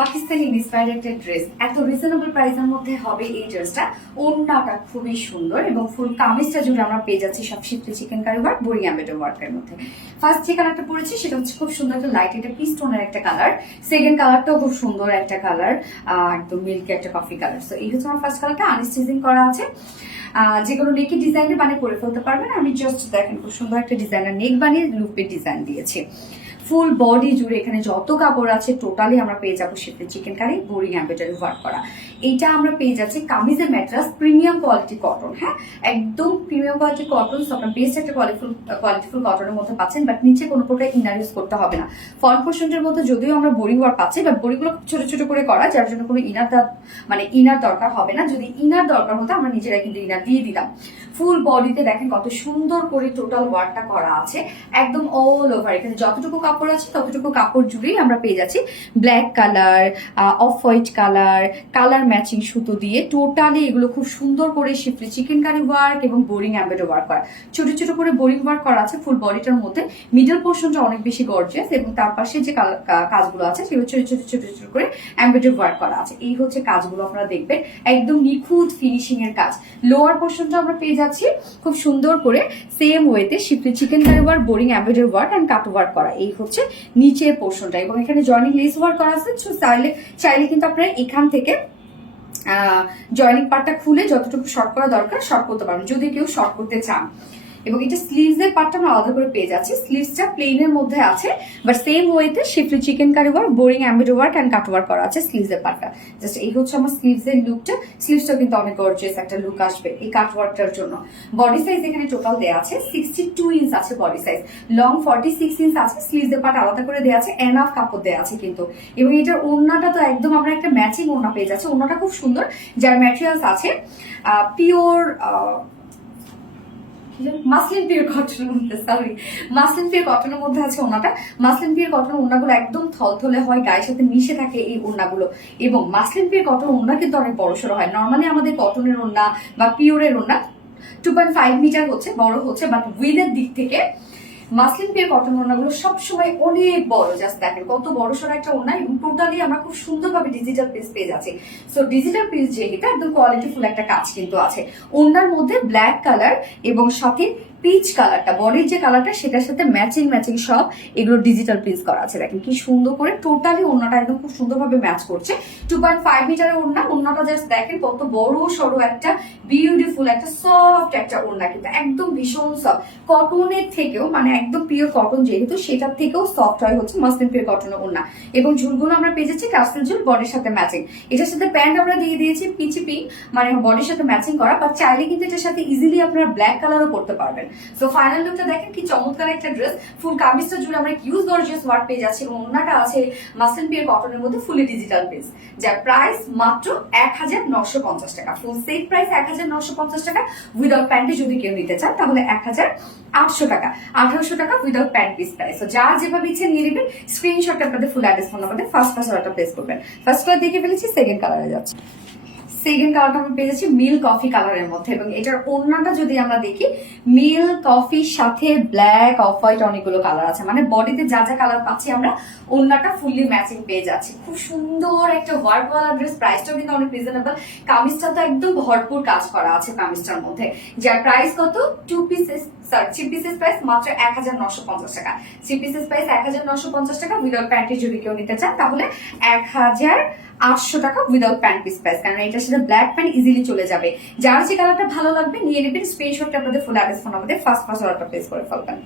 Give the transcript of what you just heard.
Pakistani inspired একটা dress, এত reasonable প্রাইসের মধ্যে হবে এই ড্রেসটা। ওড়নাটা খুবই সুন্দর এবং ফুল কামিজটা জুড়ে আমরা পেয়ে যাচ্ছি সব Schiffli chikankari work, boring embroidery ওয়ার্কের মধ্যে। ফার্স্ট যে কালারটা পরেছি সেটা হচ্ছে খুব সুন্দর একটা লাইট একটা পিস্টনের একটা কালার। সেকেন্ড কালারটাও খুব সুন্দর একটা কালার, একদম মিল্কি একটা কফি কালার। তো এই হচ্ছে আমার ফার্স্ট কালারটা, আনস্টিচিং করা আছে। যেগুলো নেকি ডিজাইনের বানিয়ে করে ফেলতে পারবেন। আমি জাস্ট দেখেন খুব সুন্দর একটা ডিজাইনার নেক বানিয়ে লুপের ডিজাইন দিয়েছি। ফুল বডি জুড়ে এখানে যত কাপড় আছে টোটালি আমরা পেয়ে যাবো Schiffli chikankari, boring embroidery work করা। এইটা আমরা পেয়ে যাচ্ছি কামিজের ম্যাট্রাস প্রিমিয়াম কোয়ালিটি কটন। হ্যাঁ, একদম প্রিমিয়াম কোয়ালিটি কটন। আপনার বেস্ট একটা কোয়ালিটিফুল কটনের মধ্যে পাচ্ছেন, বাট নিচে কোনো প্রকার ইনার ইউজ করতে হবে না। ফ্রন্ট পোর্শনের মধ্যে যদিও আমরা বোরিং ওয়ার্ক পাচ্ছি, বাট বোরিংগুলো খুব ছোট ছোট করে করা, যার জন্য কোনো ইনার দরকার হবে না। যদি ইনার দরকার হতো আমরা নিজেরাই কিন্তু ইনার দিয়ে দিলাম। ফুল বডিতে দেখেন কত সুন্দর করে টোটাল ওয়ার্কটা করা আছে, একদম অল ওভার। এখানে যতটুকু কাপড় আছে ততটুকু কাপড় জুড়েই আমরা পেয়ে যাচ্ছি black colour, off white colour, colour matching সুতো দিয়ে টোটালি এগুলো খুব সুন্দর করে শিফলি চিকেন কারি ওয়ার্ক এবং বোরিং এমব্রয়ডারি ওয়ার্ক করা। ছোট ছোট করে বোরিং ওয়ার্ক করা আছে ফুল বডিটার মধ্যে। মিডল পোর্শনটা অনেক বেশি গর্জিয়াস এবং তার পাশে যে কাজগুলো আছে সেগুলো ছোট ছোট ছোট ছোট করে এমব্রয়ডারি ওয়ার্ক করা আছে। এই হচ্ছে কাজগুলো আপনারা দেখবেন, একদম নিখুঁত ফিনিশিং এর কাজ। লোয়ার পোর্শনটা আমরা পেয়ে যাচ্ছি খুব সুন্দর করে সেম ওয়েতে Schiffli chikankari work, boring embroidery work and cut work করা। এই হচ্ছে নিচের পোর্শনটা এবং এখানে জয়েনিং লেস ওয়ার্ক করা আছে। চাইলে কিন্তু আপনারা এখান থেকে জয়েনিং পার্টটা খুলে যতটুকু শর্ট করা দরকার শর্ট করতে পারবেন যদি কেউ শর্ট করতে চান। এবং এটা স্লিভস এর পার্টটা আমরা আলাদা করে পেয়ে যাচ্ছি। স্লিভসটা প্লেনের মধ্যে আছে, বাট সেম ওয়েতে Schiffli chikankari work, boring embroidery work and cut work করা আছে স্লিভস এর পার্টটা। জাস্ট এই হচ্ছে আমার স্লিভস এর লুকটা। স্লিভসটা কিন্তু অনেক গর্জিয়াস একটা লুক আসবে এই কাট ওয়ার্কটার জন্য। বডি সাইজ এখানে টোটাল দেয়া আছে 62 ইঞ্চ আছে বডি সাইজ, লং 46 ইঞ্চ আছে। স্লিভস এর পার্ট আলাদা করে দেয়া আছে, এনাফ কাপড় দেয়া আছে কিন্তু। এবং এটার ওড়নাটা তো একদম আমরা একটা ম্যাচিং ওড়না পেয়ে যাচ্ছি। ওড়নাটা খুব সুন্দর, যার ম্যাটেরিয়ালস আছে পিওর মাসলিন পিওর কটনের মধ্যে, মাসলিন পিওর কটনের মধ্যে আছে ওড়নাটা। মাসলিন পিওর কটনের ওড়নাগুলো একদম থলথলে হয়, গায়ের সাথে মিশে থাকে এই ওড়নাগুলো। এবং মাসলিন পিওর কটন ওড়না কিন্তু অনেক বড়সড় হয়। নর্মালি আমাদের কটনের ওড়না বা পিওরের ওড়না 2.5 মিটার হচ্ছে, বড় হচ্ছে, বাট উইথের দিক থেকে মাসলিন পিওর কটন ওড়নাগুলো সবসময় অনেক বড়। জাস্ট দেখেন কত বড় সড় একটা ওড়না এবং টোটালি আমরা খুব সুন্দরভাবে ডিজিটাল পিস পেয়ে যাচ্ছি। সো ডিজিটাল পিস যেটা একদম কোয়ালিটিফুল একটা কাজ কিন্তু আছে। ওড়নার মধ্যে ব্ল্যাক কালার এবং সাথে পিচ কালারটা, বডির যে কালারটা সেটার সাথে ম্যাচিং সব এগুলো ডিজিটাল প্রিন্ট করা আছে। দেখেন কি সুন্দর করে টোটালি ওড়নাটা একদম খুব সুন্দরভাবে ম্যাচ করছে। 2.5 মিটারের ওড়না। ওড়নাটা জাস্ট দেখেন কত বড় সড়ো একটা বিউটিফুল একটা সফট একটা ওড়না, কিন্তু একদম ভীষণ সফট। কটনের থেকেও মানে একদম পিওর কটন যেহেতু সেটার থেকেও সফট হয় হচ্ছে মাসলিন পিওর কটনের ওড়না। এবং ঝুলগুলো আমরা পেয়ে যাচ্ছি কাস্টেল ঝুল, বডির সাথে ম্যাচিং। এটার সাথে প্যান্ট আমরা দিয়ে দিয়েছি পিচি পিঙ্ক, মানে বডির সাথে ম্যাচিং করা। বাট চাইলে কিন্তু এটার সাথে ইজিলি আপনারা ব্ল্যাক কালারও করতে পারবেন। সো ফাইনাল লুকটা দেখেন কি চমৎকার একটা ড্রেস। ফুল কামিজটা জুড়ে আমরা হিউজ গর্জিয়াস ওয়ার্ক পেয়ে যাচ্ছি এবং ওড়নাটা আছে মাসলিন পিওর কটনের মধ্যে ফুলি ডিজিটাল পিস, যার প্রাইস মাত্র 1950 টাকা। ফুল সেট প্রাইস 1950 টাকা। উইদাউট প্যান্টে যদি কেউ নিতে চান তাহলে 1800 টাকা, 1800 টাকা উইদাউট প্যান্ট পিস প্রাইস। তো যার যেভাবে ইচ্ছে নিয়ে নেবেন। স্ক্রিনশট আপনাদের ফুল অ্যাড্রেস ফোন নাম্বারে ফার্স্ট অর্ডারটা প্লেস করবেন। ফার্স্ট কালার দেখে ফেলেছি, সেকেন্ড কালারে যাচ্ছে। সেকেন্ড কালারটা আমরা পেয়ে যাচ্ছি মিল কফি কালারের মধ্যে এবং এটার ওড়নাটা যদি আমরা দেখি মিল কফির সাথে ব্ল্যাক, অফ হোয়াইট অনেকগুলো কালার আছে। মানে বডিতে যা যা কালার পাচ্ছি আমরা ওড়নাটা ফুললি ম্যাচিং পেয়ে যাচ্ছি। খুব সুন্দর একটা ওয়ার্কওয়ালা ড্রেস, প্রাইসটাও কিন্তু অনেক রিজনেবল। কামিজটা তো একদম ভরপুর কাজ করা আছে কামিজটার মধ্যে, যার প্রাইস কত 3 পিসেস প্রাইস মাত্র 1950 টাকা। 3 পিসেস প্রাইস 1950 টাকা। উইদাউট প্যান্টে যদি কেউ নিতে চান তাহলে 1800 টাকা উইদাউট প্যান্ট পিস প্রাইস, কারণ এটার সাথে ব্ল্যাক প্যান্ট ইজিলি চলে যাবে। যার যে কালারটা ভালো লাগবে নিয়ে নেবেন। স্ক্রিনশটটা আপনাদের ফুল অ্যাড্রেস ফোন আমাদের ফার্স্ট অর্ডারটা প্লেস করে ফেলবেন।